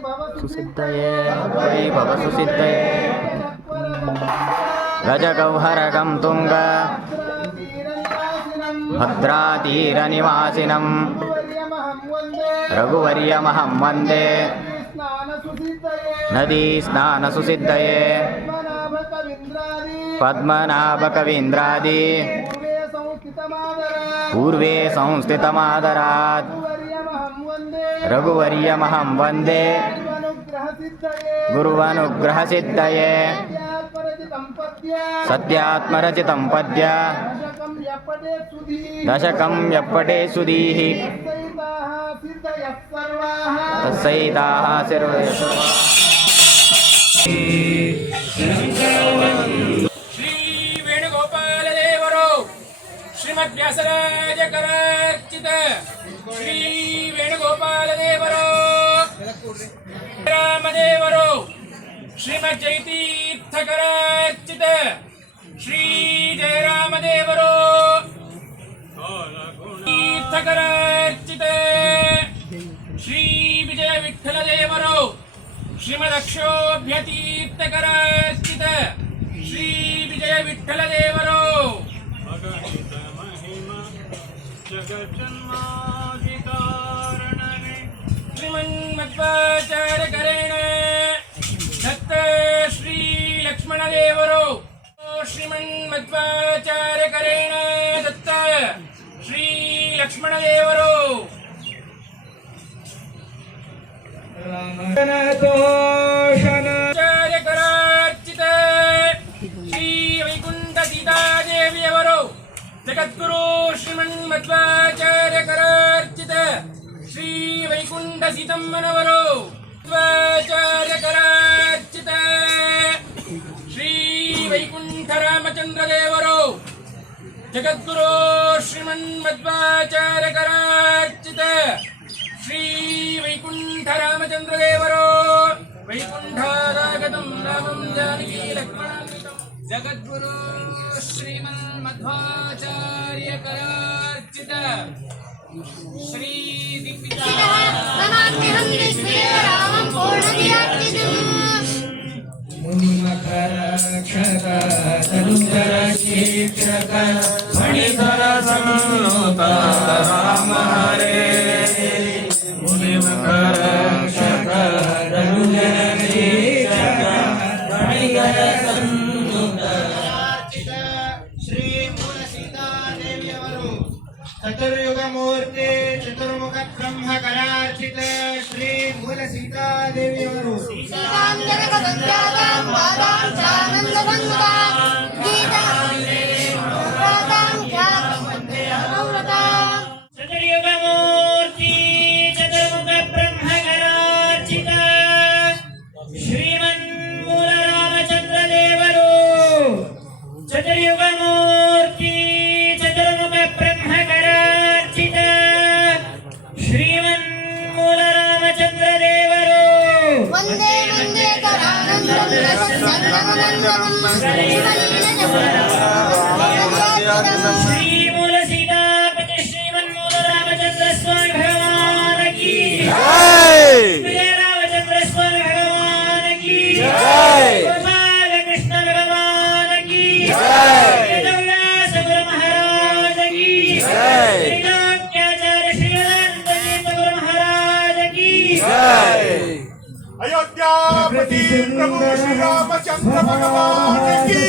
सुसिद्धये भव सुसिद्धये रजगौहरगं तुंग भद्रातीरनिवासिनं रघुवर्यमहं वन्दे नदी स्नानसुसिद्धये पद्मनाभकवीन्द्रादि पूर्वे संस्थितमादरात् रघुवर्यमहं वन्दे गुरुवनुग्रहसिद्धये सत्यात्मरचितं पद्य दशकं यप्पटे सुधीः तत्सहिताः सर्वे ಶ್ರೀ ವೇಣುಗೋಪಾಲ ದೇವರು ಶ್ರೀಮದ್ ವ್ಯಾಸರಾಜ ಕರಾರ್ಚಿತ ಶ್ರೀ ವೇಣುಗೋಪಾಲ ದೇವರು ರಾಮದೇವರು ಶ್ರೀಮದ್ ಜಯತೀರ್ಥ ಕರಾರ್ಚಿತ ಶ್ರೀ ಜಯರಾಮದೇವರು ತೀರ್ಥ ಕರಾರ್ಚಿತ ಶ್ರೀ ವಿಜಯ ವಿಠ್ಠಲ ದೇವರು ಶ್ರೀಮದಕ್ಷೋಭ್ಯತೀರ್ಥ ಕರಾರ್ಚಿತ ಶ್ರೀ ವಿಜಯ ವಿಠ್ಠಲ ದೇವರು ಶ್ರೀಮನ್ಮಧ್ವಾಚಾರ್ಯ ಕರೇಣ ದತ್ತ ಶ್ರೀ ಲಕ್ಷ್ಮಣ ದೇವರು ಶ್ರೀಮನ್ಮಧ್ವಾಚಾರ್ಯ ಕರೇಣ ದತ್ತ ಶ್ರೀ ಲಕ್ಷ್ಮಣ ದೇವರು ಆಚಾರ್ಯ ಕರಾರ್ಚಿತ ಶ್ರೀ ವೈಕುಂಠ ಸೀತಾದೇವಿಯವರು ಜಗದ್ಗುರು ಶ್ರೀಮನ್ಮಧ್ವಾಚಾರ್ಯ ಕರಾರ್ಚಿತ ಶ್ರೀ ವೈಕುಂಠ ಸೀತಮ್ಮನವರು ಮಧ್ವಾಚಾರ್ಯ ಕರಾರ್ಚಿತ ಶ್ರೀ ವೈಕುಂಠ ರಾಮಚಂದ್ರ ದೇವರು ಜಗದ್ಗುರು ಶ್ರೀಮನ್ಮಧ್ವಾಚಾರ್ಯ ಕರಾರ್ಚಿತ ಶ್ರೀ ವೈಕುಂಠ ರಾಮಚಂದ್ರ ದೇವರು ವೈಕುಂಠಾರಾಗತಂ ರಾಮಂ ಜಾನಕಿ ಲಕ್ಷ್ಮಣಾನ್ವಿತಂ ಜಗದ್ಗುರು ಶ್ರೀಮನ್ಮಧ್ವಾಚಾರ್ಯ ಕರಾರ್ಚಿತ ಶ್ರೀ ಮುನಿಮಕರಕ್ಷಕ ತನುಂತರ ಶಿಕ್ಷಕ ಮಣಿಧರ ಸಂನುತ ರಾಮ ಹರೇ ಮುನಿಮಕರಕ್ಷಕ ತನುಂತರ ಶಿಕ್ಷಕ ಮಣಿಧರ ಸಂನುತ ಶ್ರೀ ಮೂಲ ಸೀತಾದೇವಿಯವರು ಚತುರ್ಯುಗ ಮೂರ್ತಿ ಚತುರ್ಮುಖ ಬ್ರಹ್ಮ ಕರಾರ್ಚಿತ ಶ್ರೀ ಮೂಲ ಸೀತಾದೇವಿಯವರು ಚತುರ್ಯುಗ ಮೂರ್ತಿ ಚತುರ್ಮುಖ ಬ್ರಹ್ಮ ಕರಾರ್ಚಿತ ಶ್ರೀಮನ್ಮೂಲ ರಾಮಚಂದ್ರ ದೇವರು ಚತುರ್ಯುಗ ಮೂರ್ತಿ ಚತುರ್ಮುಖ ಬ್ರಹ್ಮ ಕರಾರ್ಚಿತ ಶ್ರೀಮನ್ಮೂಲ ರಾಮಚಂದ್ರ ದೇವರು ವಂದೇ ವಂದೇ ತರಾನಂದಂ ಶ್ರೀ ಮೂಲ ಸೀತಾಪತಿ ಶ್ರೀಮನ್ಮೂಲ ರಾಮಚಂದ್ರ ಸ್ವಾಮಿ ಭಗವಾನ ಕಿ ವಿಜಯ ರಾಮಚಂದ್ರ ಸ್ವಾಮಿ ಭಗವಾನ ಕಿ ಗೋಪಾಲ ಕೃಷ್ಣ ಭಗವಾನ ಕಿ ವೇದವ್ಯಾಸ ಗುರು ಮಹಾರಾಜ ಕಿ ಶ್ರೀಲೋಕ್ಯಾಚಾರ್ಯ ಶ್ರೀನಾರಾಯಣ ಗುರು ಮಹಾರಾಜ ಕಿ अयोध्यापति प्रभु श्री रामचंद्र भगवान की